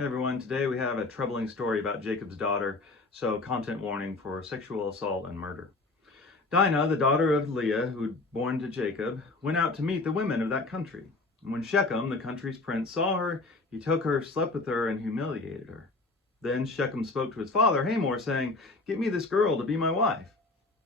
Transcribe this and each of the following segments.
Hey everyone, today we have a troubling story about Jacob's daughter, so content warning for sexual assault and murder. Dinah, the daughter of Leah, who'd born to Jacob, went out to meet the women of that country. And when Shechem, the country's prince, saw her, he took her, slept with her, and humiliated her. Then Shechem spoke to his father, Hamor, saying, "Get me this girl to be my wife."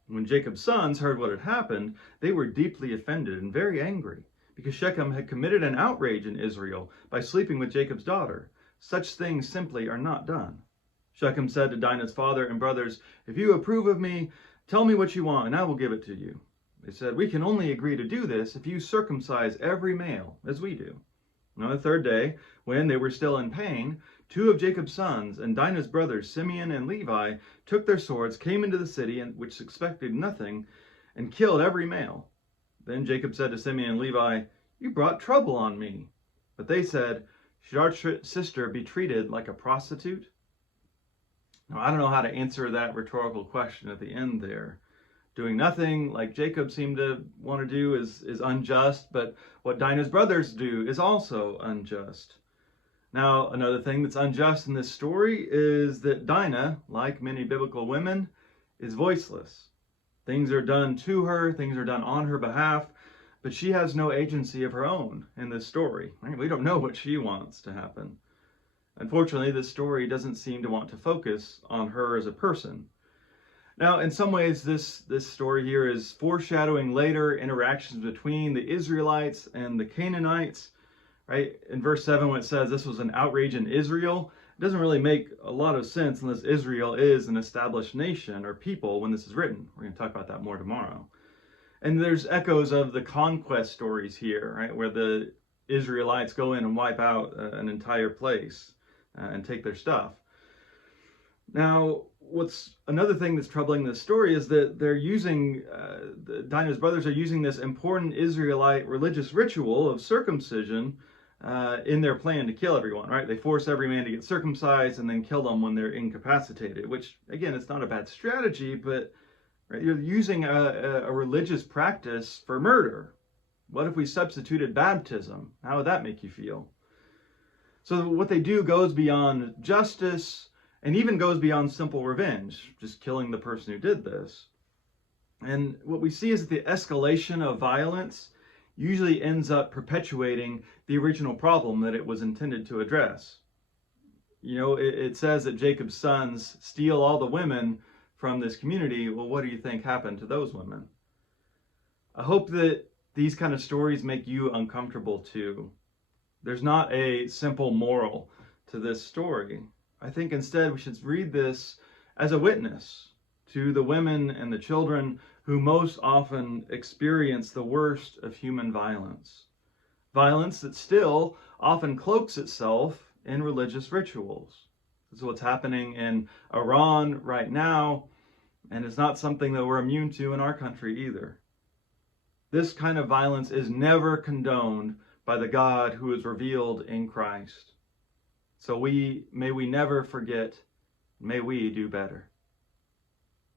When Jacob's sons heard what had happened, they were deeply offended and very angry, because Shechem had committed an outrage in Israel by sleeping with Jacob's daughter. Such things simply are not done. Shechem said to Dinah's father and brothers, "If you approve of me, tell me what you want, and I will give it to you." They said, "We can only agree to do this if you circumcise every male, as we do." And on the third day, when they were still in pain, two of Jacob's sons and Dinah's brothers, Simeon and Levi, took their swords, came into the city, which expected nothing, and killed every male. Then Jacob said to Simeon and Levi, "You brought trouble on me." But they said, "Should our sister be treated like a prostitute?" Now, I don't know how to answer that rhetorical question at the end there. Doing nothing like Jacob seemed to want to do is unjust, but what Dinah's brothers do is also unjust. Now, another thing that's unjust in this story is that Dinah, like many biblical women, is voiceless. Things are done to her, things are done on her behalf, but she has no agency of her own in this story. We don't know what she wants to happen. Unfortunately, this story doesn't seem to want to focus on her as a person. Now, in some ways, this story here is foreshadowing later interactions between the Israelites and the Canaanites. Right? In verse 7, when it says this was an outrage in Israel, it doesn't really make a lot of sense unless Israel is an established nation or people when this is written. We're going to talk about that more tomorrow. And there's echoes of the conquest stories here, right, where the Israelites go in and wipe out an entire place and take their stuff. Now, what's another thing that's troubling this story is that they're using, Dinah's brothers are using this important Israelite religious ritual of circumcision in their plan to kill everyone, right? They force every man to get circumcised and then kill them when they're incapacitated, which, again, it's not a bad strategy, but right, you're using a religious practice for murder. What if we substituted baptism? How would that make you feel? So what they do goes beyond justice and even goes beyond simple revenge, just killing the person who did this. And what we see is that the escalation of violence usually ends up perpetuating the original problem that it was intended to address. You know, it says that Jacob's sons steal all the women from this community. Well, what do you think happened to those women? I hope that these kind of stories make you uncomfortable too. There's not a simple moral to this story. I think instead we should read this as a witness to the women and the children who most often experience the worst of human violence. Violence that still often cloaks itself in religious rituals. This is what's happening in Iran right now, and it's not something that we're immune to in our country either. This kind of violence is never condoned by the God who is revealed in Christ. So may we never forget, may we do better.